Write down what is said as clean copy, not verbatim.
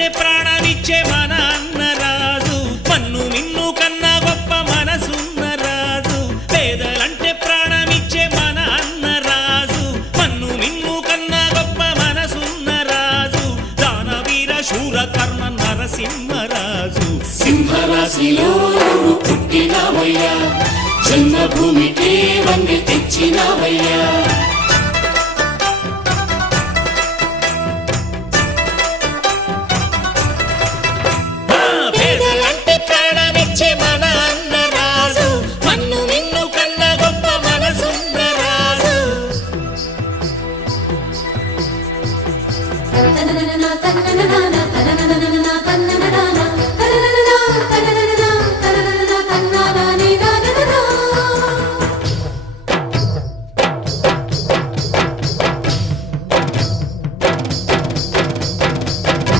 పేదలంటే ప్రాణమిచ్చే మన అన్నరాజు మన్ను మిన్ను కన్నా గొప్ప మనసున్న రాజు పేదలంటే ప్రాణమిచ్చే మన అన్నరాజు మన్ను మిన్ను కన్నా గొప్ప మనసున్న రాజు దానవీర శూర కర్ణ నరసింహరాజు సింహరాశిలో నువ్వు పుట్టినవయ్యా జన్మభూమికి వండి తెచ్చినవయ్యా